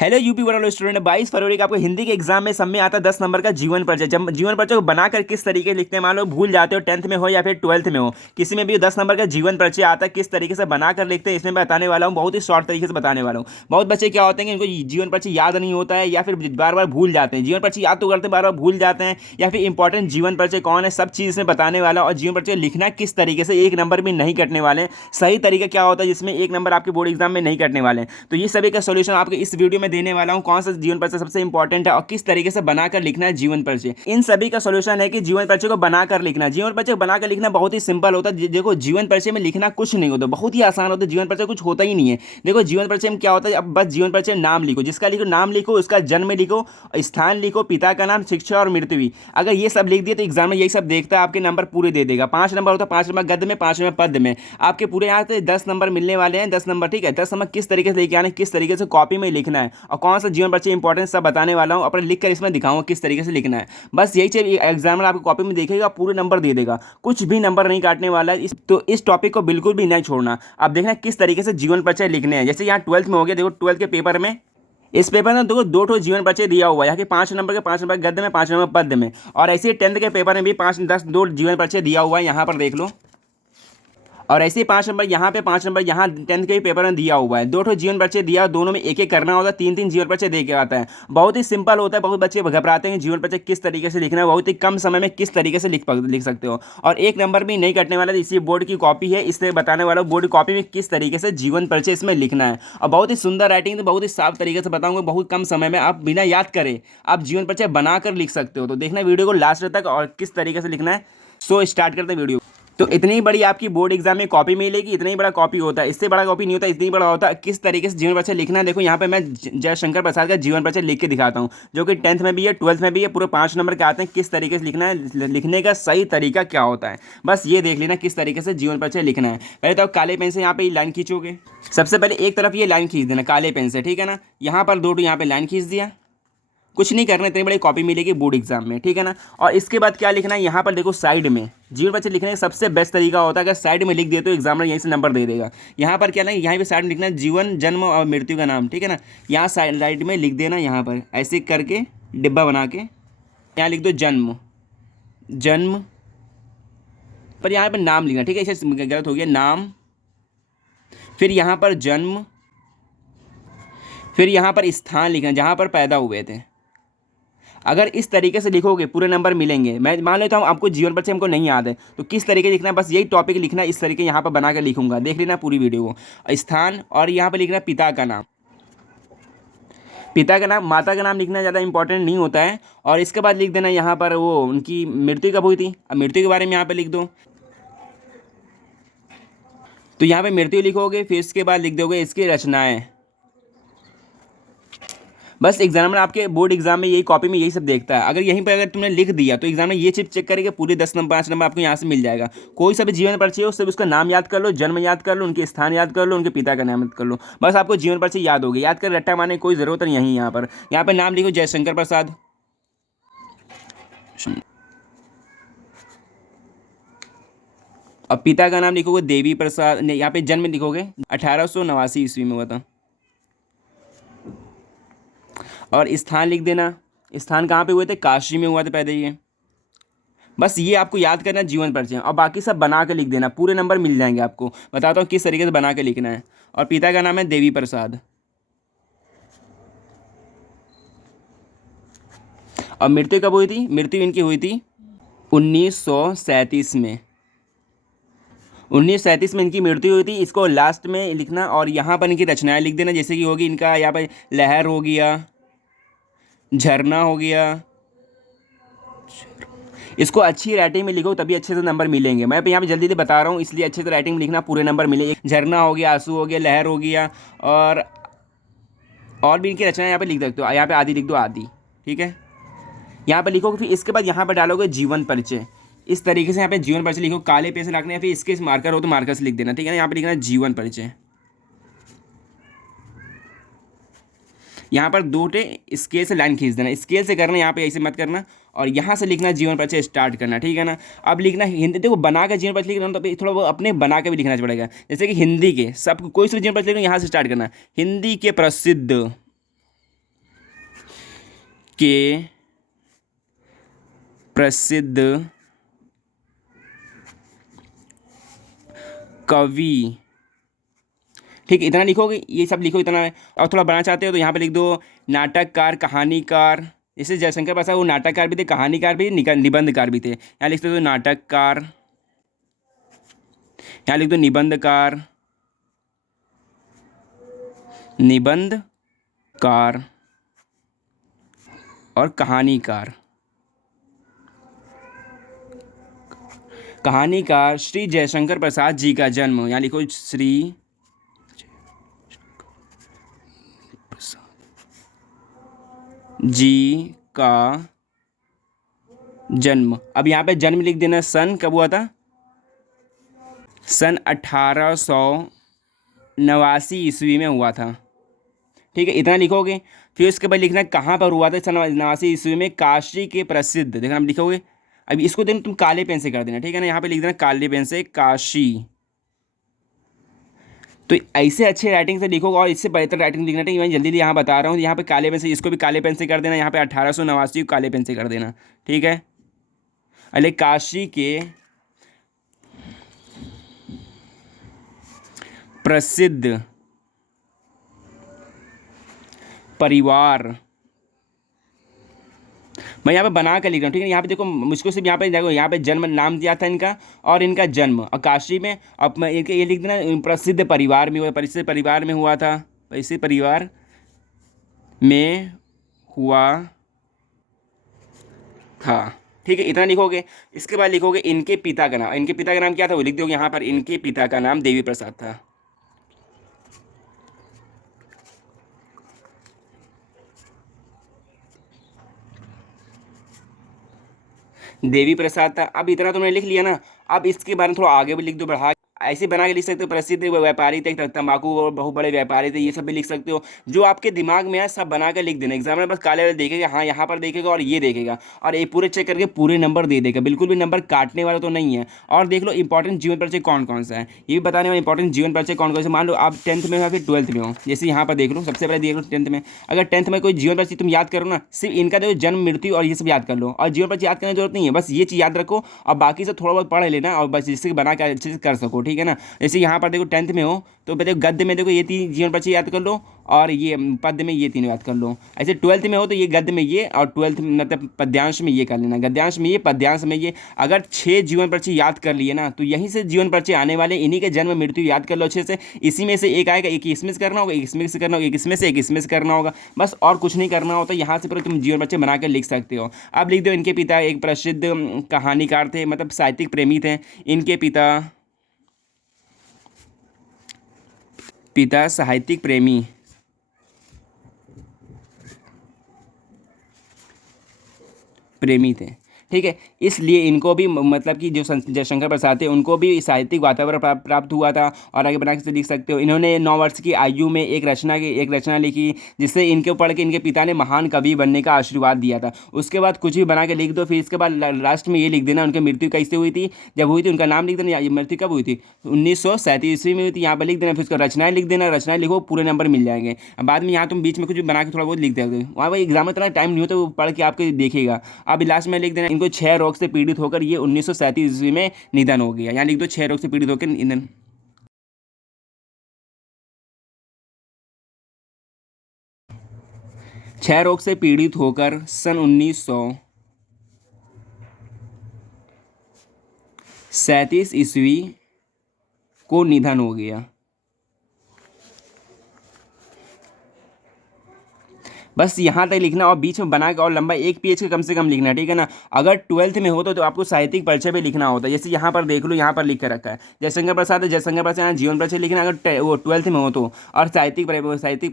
Hello UP वाले student, 22 फरवरी को आपको हिंदी के एग्जाम में सब में आता है 10 नंबर का जीवन परिचय। जब जीवन परिचय को बनाकर किस तरीके से लिखते हैं, मान लो भूल जाते हो, 10th में हो या फिर 12th में हो, किसी में भी 10 नंबर का जीवन परिचय आता है, किस तरीके से बनाकर लिखते हैं इसमें मैं बताने वाला हूँ। बहुत ही शॉर्ट तरीके से बताने वाला हूँ। बहुत बच्चे क्या होते हैं कि इनको जीवन परिचय याद नहीं होता है या फिर बार बार भूल जाते हैं। जीवन परिचय याद तो करते हैं, बार बार भूल जाते हैं, या फिर इंपॉर्टेंट जीवन परिचय कौन है, सब चीज़ इसमें बताने वाला। और जीवन परिचय लिखना किस तरीके से, 1 नंबर भी नहीं कटने वाले हैं। सही तरीका क्या होता है जिसमें 1 नंबर आपके बोर्ड एग्जाम में नहीं कटने वाले हैं, तो ये सभी का सोल्यूशन आपको इस वीडियो में देने वाला हूँ। कौन सा जीवन परिचय सबसे इंपॉर्टेंट है और किस तरीके से बनाकर लिखना है जीवन परिचय, इन सभी का सॉल्यूशन है कि जीवन परिचय को बनाकर लिखना। जीवन परिचय बनाकर लिखना बहुत ही सिंपल होता है। देखो, जीवन परिचय में लिखना कुछ नहीं होता, बहुत ही आसान होता है। जीवन परिचय कुछ होता ही नहीं है। देखो, जीवन परिचय में क्या होता है, अब बस जीवन परिचय नाम लिखो, जिसका लिखो नाम लिखो, उसका जन्म लिखो, स्थान लिखो, पिता का नाम, शिक्षा और मृत्यु। अगर ये सब लिख दिए तो एग्जाम में यही सब देखता है, आपके नंबर पूरे दे देगा। 5 नंबर होता है, 5 नंबर गद्य में, 5 नंबर पद्य में। आपके पूरे यहाँ से 10 नंबर मिलने वाले हैं, 10 नंबर। ठीक है, 10 नंबर किस तरीके से लेके आना है, किस तरीके से कॉपी में लिखना है और कौन सा जीवन परिचय इंपॉर्टेंट सब बताने वाला हूँ। अपने लिख कर इसमें दिखाऊंगा किस तरीके से लिखना है। बस यही चीज एग्जामिनर आपको कॉपी में देखेगा, पूरे नंबर दे देगा, कुछ भी नंबर नहीं काटने वाला है। तो इस टॉपिक को बिल्कुल भी नहीं छोड़ना। अब देखना किस तरीके से जीवन परिचय लिखने हैं। जैसे यहाँ 12th में हो गया, देखो 12th के पेपर में, इस पेपर में देखो 2 जीवन परिचय दिया हुआ है। यहाँ के 5 नंबर के, 5 नंबर गद्य में, 5 नंबर पद्य में। और ऐसे ही 10th के पेपर में भी 5-10 जीवन परिचय दिया हुआ है, यहाँ पर देख लो। और ऐसे ही 5 नंबर यहाँ पे, 5 नंबर यहाँ 10th के पेपर में दिया हुआ है। 2 जीवन परिचय दिया, दोनों में एक एक करना होता है, 3-3 जीवन परिचय दे के आता है। बहुत ही सिंपल होता है। बहुत बच्चे घबराते हैं जीवन परिचय किस तरीके से लिखना है, बहुत ही कम समय में किस तरीके से लिख सकते हो। और 1 नंबर भी नहीं कटने वाला। इसी बोर्ड की कॉपी है, इससे बताने वाला बोर्ड की कॉपी में किस तरीके से जीवन परिचय इसमें लिखना है। और बहुत ही सुंदर राइटिंग, तो बहुत ही साफ तरीके से बताऊंगा। बहुत कम समय में आप बिना याद करे आप जीवन परिचय बनाकर लिख सकते हो। तो देखना वीडियो को लास्ट तक और किस तरीके से लिखना है। सो स्टार्ट करते हैं वीडियो। तो इतनी बड़ी आपकी बोर्ड एग्जाम में कॉपी मिलेगी, इतना ही बड़ा कॉपी होता है, इससे बड़ा कॉपी नहीं होता, इतनी बड़ा होता है। किस तरीके से जीवन परिचय लिखना है, देखो यहाँ पे मैं जयशंकर प्रसाद का जीवन परिचय लिख के दिखाता हूँ, जो कि 10th में भी है, 12th में भी है। पूरे 5 नंबर के आते हैं। किस तरीके से लिखना है, लिखने का सही तरीका क्या होता है, बस ये देख लेना किस तरीके से जीवन परिचय लिखना है। पहले तो काले पेन से यहाँ पे लाइन खींचोगे। सबसे पहले एक तरफ ये लाइन खींच देना काले पेन से, ठीक है ना। यहाँ पर 2 यहाँ पे लाइन खींच दिया, कुछ नहीं करना, इतनी बड़ी कॉपी मिलेगी बोर्ड एग्जाम में, ठीक है ना। और इसके बाद क्या लिखना है, यहाँ पर देखो साइड में जीवन परिचय लिखने का सबसे बेस्ट तरीका होता है, अगर साइड में लिख दिए तो एग्जामिनर यहीं से नंबर दे देगा। यहाँ पर क्या ना, यहाँ पे साइड में लिखना है जीवन, जन्म और मृत्यु का नाम, ठीक है ना। यहाँ साइड में लिख देना, यहाँ पर ऐसे करके डिब्बा बना के यहाँ लिख दो जन्म, जन्म पर यहाँ पर नाम लिखना, ठीक है। इसे गलत हो गया, नाम, फिर यहाँ पर जन्म, फिर यहाँ पर स्थान लिखना जहाँ पर पैदा हुए थे। अगर इस तरीके से लिखोगे पूरे नंबर मिलेंगे। मैं मान लेता हूँ आपको जीवन परिचय हमको नहीं याद है, तो किस तरीके से लिखना है, बस यही टॉपिक लिखना है। इस तरीके यहाँ पर बना कर लिखूंगा, देख लेना पूरी वीडियो को। स्थान, और यहाँ पर लिखना पिता का नाम, पिता का नाम। माता का नाम लिखना ज़्यादा इंपॉर्टेंट नहीं होता है। और इसके बाद लिख देना यहाँ पर वो उनकी मृत्यु कब हुई थी, अब मृत्यु के बारे में यहाँ पर लिख दो। तो यहाँ पर मृत्यु लिखोगे, फिर इसके बाद लिख दोगे इसकी रचनाएँ। बस एग्जामिनर आपके बोर्ड एग्जाम में यही कॉपी में यही सब देखता है। अगर यहीं पर अगर तुमने लिख दिया तो एग्जामिनर ये चीज चेक करेगा, पूरे 10 नंबर 5 नंबर आपको यहाँ से मिल जाएगा। कोई सा भी जीवन परिचय हो, सिर्फ उसका नाम याद कर लो, जन्म याद कर लो, उनके स्थान याद कर लो, उनके पिता का नाम याद कर लो, बस आपको जीवन परिचय याद होगी। याद कर रट्टा मारने की कोई जरूरत नहीं। यहीं यहाँ पर नाम लिखो जयशंकर प्रसाद, और पिता का नाम लिखोगे देवी प्रसाद। यहाँ पे जन्म लिखोगे 1889 ईस्वी में हुआ था। और स्थान लिख देना, स्थान कहाँ पे हुए थे, काशी में हुआ था पैदा ये। बस ये आपको याद करना जीवन परिचय, और बाकी सब बना के लिख देना, पूरे नंबर मिल जाएंगे आपको। बताता हूँ किस तरीके से बना के लिखना है। और पिता का नाम है देवी प्रसाद, और मृत्यु कब हुई थी, मृत्यु इनकी हुई थी 1937 में। 1937 में इनकी मृत्यु हुई थी। इसको लास्ट में लिखना, और यहाँ पर इनकी रचनाएं लिख देना, जैसे कि होगी इनका यहाँ पर लहर हो गया, झरना हो गया। इसको अच्छी राइटिंग में लिखो, तभी अच्छे से नंबर मिलेंगे। मैं यहाँ पे जल्दी से बता रहा हूँ, इसलिए अच्छे से राइटिंग में लिखना, पूरे नंबर मिले। झरना हो गया, आंसू हो गया, लहर हो गया, और भी इनकी रचना यहाँ पे लिख सकते हो। यहाँ पे आदि लिख दो, आदि, ठीक है। यहाँ पे लिखोगे, फिर इसके बाद यहाँ पर डालोगे जीवन परिचय। इस तरीके से यहाँ पे जीवन परिचय लिखो, काले पेन से लिखना है, फिर इसके मार्कर हो तो मार्कर से लिख देना, ठीक है। यहाँ पे लिखना जीवन परिचय। यहाँ पर 2 स्केल से लाइन खींच देना, स्केल से करना, यहाँ पे ऐसे मत करना। और यहाँ से लिखना जीवन परिचय स्टार्ट करना, ठीक है ना। अब लिखना हिंदी, देखो बना कर जीवन परिचय लिखना तो थोड़ा वो अपने बना के भी लिखना पड़ेगा। जैसे कि हिंदी के सब कोई सा जीवन परिचय लिखना, यहाँ से स्टार्ट करना। हिंदी के प्रसिद्ध के प्रसिद्ध कवि। ठीक, इतना लिखोगे, ये सब लिखो इतना है। और थोड़ा बनाना चाहते हो तो यहाँ पे लिख दो नाटककार, कहानीकार। जैसे जयशंकर प्रसाद वो नाटककार भी थे, कहानीकार भी, निबंधकार भी थे। यहाँ लिख दो नाटककार, यहाँ लिख दो निबंधकार, निबंधकार और कहानीकार। कहानीकार श्री जयशंकर प्रसाद जी का जन्म, यहाँ लिखो श्री जी का जन्म। अब यहाँ पे जन्म लिख देना, सन कब हुआ था, सन 1889 ईस्वी में हुआ था। ठीक है, इतना लिखोगे। फिर उसके बाद लिखना कहाँ पर हुआ था, सन 89 ईस्वी में काशी के प्रसिद्ध, देखना आप लिखोगे। अभी इसको देना तुम काले पेन से कर देना, ठीक है ना, यहाँ पे लिख देना काले पेन से काशी। तो ऐसे अच्छे राइटिंग से लिखोगे और इससे बेहतर राइटिंग लिखना, ठीक है, मैं जल्दी जल्दी यहाँ बता रहा हूँ। यहाँ पे काले पेन से, इसको भी काले पेन से कर देना, यहाँ पे 1889 को काले पेन से कर देना, ठीक है। अरे काशी के प्रसिद्ध परिवार, मैं यहाँ पे बना कर लिख रहा हूँ, ठीक है। यहाँ पे देखो मुझको सिर्फ यहाँ पे देखो, यहाँ पे जन्म नाम दिया था इनका और इनका जन्म, और काशी में। अब मैं इनके ये लिख देना प्रसिद्ध परिवार में हुआ, प्रसिद्ध परिवार में हुआ था, प्रसिद्ध परिवार में हुआ था, ठीक है। इतना लिखोगे। इसके बाद लिखोगे इनके पिता का नाम, इनके पिता का नाम क्या था वो लिख दोगे यहाँ पर, इनके पिता का नाम देवी प्रसाद था। देवी प्रसाद था। अब इतना तुमने लिख लिया ना, अब इसके बारे में थोड़ा आगे भी लिख दो, बढ़ा ऐसे बना के लिख सकते हो। प्रसिद्ध व्यापारी थे, तंबाकू और बहुत बड़े व्यापारी थे, ये सब भी लिख सकते हो। जो आपके दिमाग में है सब बना के लिख देना। एग्जाम में बस काले वाले देखेगा, हाँ यहाँ पर देखेगा और ये देखेगा, और ये पूरे चेक करके पूरे नंबर दे देगा, बिल्कुल भी नंबर काटने वाला तो नहीं है। और देख लो इंपॉर्टेंट जीवन परिचय कौन कौन सा है, ये भी बताने वाला इंपॉर्टेंट जीवन परिचय कौन कौन सा। मान लो आप 10th में हो या फिर 12th में हो, जैसे यहाँ पर देख लो, सबसे पहले देख लो 10th में। अगर 10th में कोई जीवन परिचय तुम याद करो ना, सिर्फ इनका देखो जन्म, मृत्यु और ये सब याद कर लो, और जीवन परिचय याद करने की जरूरत नहीं है, बस ये चीज़ याद रखो और बाकी से थोड़ा बहुत पढ़ लेना, और बस जिससे बना के अच्छे से कर सको, ठीक है ना। जैसे यहाँ पर देखो 10th में हो तो देखो गद्य में देखो ये 3 जीवन परिचय याद कर लो, और ये पद्य में ये 3 याद कर लो। ऐसे 12th में हो तो ये गद्य में ये, और 12th मतलब पद्यांश में ये कर लेना, गद्यांश में ये, पद्यांश में ये। अगर 6 जीवन परिचय याद कर लिए ना तो यहीं से जीवन परिचय आने वाले, इन्हीं के जन्म मृत्यु याद कर लो अच्छे से। इसी में से एक आएगा, एक इसमें से करना होगा, एक इसमें से करना होगा, एक इसमें से, एक इसमें से करना होगा, बस और कुछ नहीं करना होता। यहाँ से पूरा तुम जीवन परिचय बना कर लिख सकते हो। अब लिख दो इनके पिता एक प्रसिद्ध कहानीकार थे, मतलब साहित्यिक प्रेमी थे। इनके पिता साहित्यिक प्रेमी थे, ठीक है। इसलिए इनको भी मतलब कि जो जयशंकर प्रसाद थे उनको भी साहित्यिक वातावरण प्राप्त हुआ था। और आगे बना के लिख सकते हो, इन्होंने 9 वर्ष की आयु में एक रचना लिखी, जिससे इनको पढ़ के इनके पिता ने महान कवि बनने का आशीर्वाद दिया था। उसके बाद कुछ भी बना के लिख दो। फिर इसके बाद लास्ट में ये लिख देना उनकी मृत्यु कैसे हुई थी, जब हुई थी उनका नाम लिख देना, मृत्यु कब हुई थी, 1937 ईस्वी में हुई थी, यहाँ पर लिख देना। फिर उसका रचनाएं लिख देना, रचनाएं लिखो, पूरे नंबर मिल जाएंगे। बाद में यहाँ तुम बीच में कुछ भी बना के थोड़ा बहुत लिख दोगे, वहाँ पर एग्जाम में इतना टाइम नहीं होता, वो पढ़ के आपके देखेगा। अब लास्ट में लिख देना इनको 6 रोग से पीड़ित होकर ये 1937 ईस्वी में निधन हो गया। यहाँ लिख दो 6 रोग से पीड़ित होकर निधन। 6 रोग से पीड़ित होकर सन 1937 ईस्वी को निधन हो गया। बस यहाँ तक लिखना, और बीच में बना के और लंबा 1 पेज का कम से कम लिखना, ठीक है ना। अगर 12th में हो तो आपको साहित्यिक परिचय भी लिखना होता है। जैसे यहाँ पर देख लो, यहाँ पर लिख कर रखा है जयशंकर प्रसाद है, जयशंकर प्रसाद यहाँ जीवन परिचय लिखना अगर वो 12th में हो तो, और साहित्यिक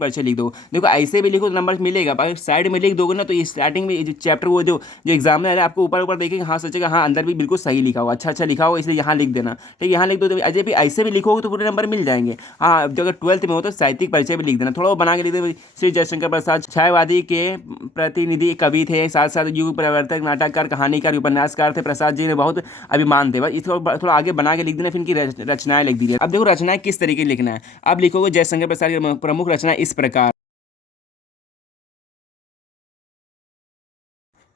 परिचय लिख दो। देखो ऐसे भी लिखो तो नंबर मिलेगा, पर साइड में लिख दोगे ना तो ये स्टार्टिंग में जो चैप्टर वो जो एग्जामिनर है आपको ऊपर ऊपर देखेगा, हाँ सोचेगा हाँ अंदर भी बिल्कुल सही लिखा हुआ, अच्छा लिखा हुआ, इसलिए यहाँ लिख देना, ठीक है। यहाँ लिख दो। तो अजय भी ऐसे भी लिखोगे तो पूरे नंबर मिल जाएंगे। हाँ, जो अगर 12th में हो तो साहित्यिक परिचय भी लिख देना, थोड़ा वो बना के लिख देना। श्री जयशंकर प्रसाद छायावादी के प्रतिनिधि कवि थे, साथ साथ युग प्रवर्तक, नाटककार, कहानीकार, उपन्यासकार थे। प्रसाद जी ने बहुत अभिमान थे। बस इसको थोड़ा आगे बना के लिख देना, फिर इनकी रचनाएं लिख दीजिए। अब देखो रचनाएं किस तरीके से लिखना है। अब लिखोगे जयशंकर प्रसाद की प्रमुख रचना इस प्रकार।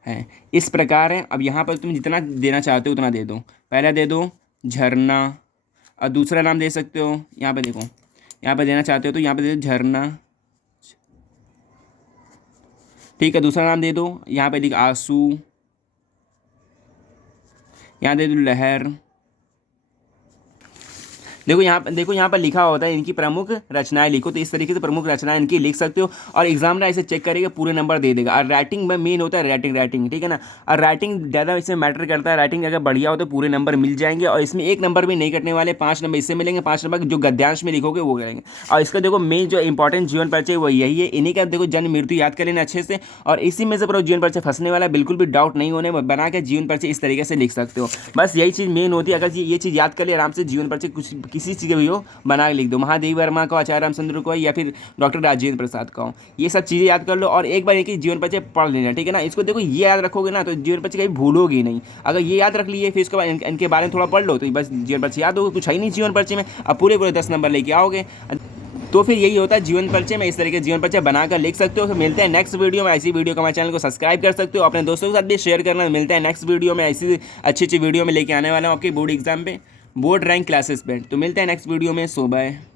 है। इस प्रकार है। अब यहाँ पर तुम जितना देना चाहते हो उतना दे दो। पहला दे दो झरना, और दूसरा नाम दे सकते हो, यहाँ पे देखो, यहाँ पे देना चाहते हो तो यहाँ पे दे दो झरना, ठीक है। दूसरा नाम दे दो, यहाँ पे लिख आंसू, यहाँ दे दो लहर। देखो यहाँ पर लिखा होता है इनकी प्रमुख रचनाएं लिखो, तो इस तरीके से प्रमुख रचनाएं इनकी लिख सकते हो और एग्जामिनर इसे चेक करेगा, पूरे नंबर दे देगा। और राइटिंग में मेन होता है राइटिंग, ठीक है ना। और राइटिंग ज़्यादा इसमें मैटर करता है। राइटिंग अगर बढ़िया हो तो पूरे नंबर मिल जाएंगे, और इसमें 1 नंबर भी नहीं कटने वाले, 5 नंबर इससे मिलेंगे, 5 नंबर जो गद्यांश में लिखोगे वो करेंगे। और इसका देखो मेन जो इंपॉर्टेंट जीवन परिचय वो यही है, इन्हीं का देखो जन्म मृत्यु याद कर लेना अच्छे से, और इसी में से पूरा जीवन परिचय फंसने वाला, बिल्कुल भी डाउट नहीं होने, बना के जीवन परिचय इस तरीके से लिख सकते हो। बस यही चीज़ मेन होती है। अगर ये चीज़ याद कर ले आराम से जीवन परिचय कुछ किसी चीज़ का भी हो बना के लिख दो। महादेवी वर्मा का, आचार्य रामचंद्र को, या फिर डॉक्टर राजेंद्र प्रसाद का हो, ये सब चीज़ें याद कर लो और एक बार एक जीवन परिचय पढ़ लेना, ठीक है ना। इसको देखो ये याद रखोगे ना तो जीवन परिचय कहीं भूलोगे ही नहीं। अगर ये याद रख लिए फिर इसके बाद इनके बारे में थोड़ा पढ़ लो तो बस जीवन परिचय याद होगा। कुछ है ही नहीं जीवन परिचय में, अब पूरे 10 नंबर लेके आओगे। तो फिर यही होता है जीवन परिचय में, इस तरीके जीवन परिचय बनाकर लिख सकते हो। तो मिलते हैं नेक्स्ट वीडियो में। ऐसी वीडियो को हमारे चैनल को सब्सक्राइब कर सकते हो, अपने दोस्तों के साथ भी शेयर करना। मिलते हैं नेक्स्ट वीडियो में, ऐसी अच्छी वीडियो में लेके आने वाला हूँ आपके बोर्ड एग्जाम पे, बोर्ड रैंक क्लासेस पे। तो मिलते हैं नेक्स्ट वीडियो में। सो बाय।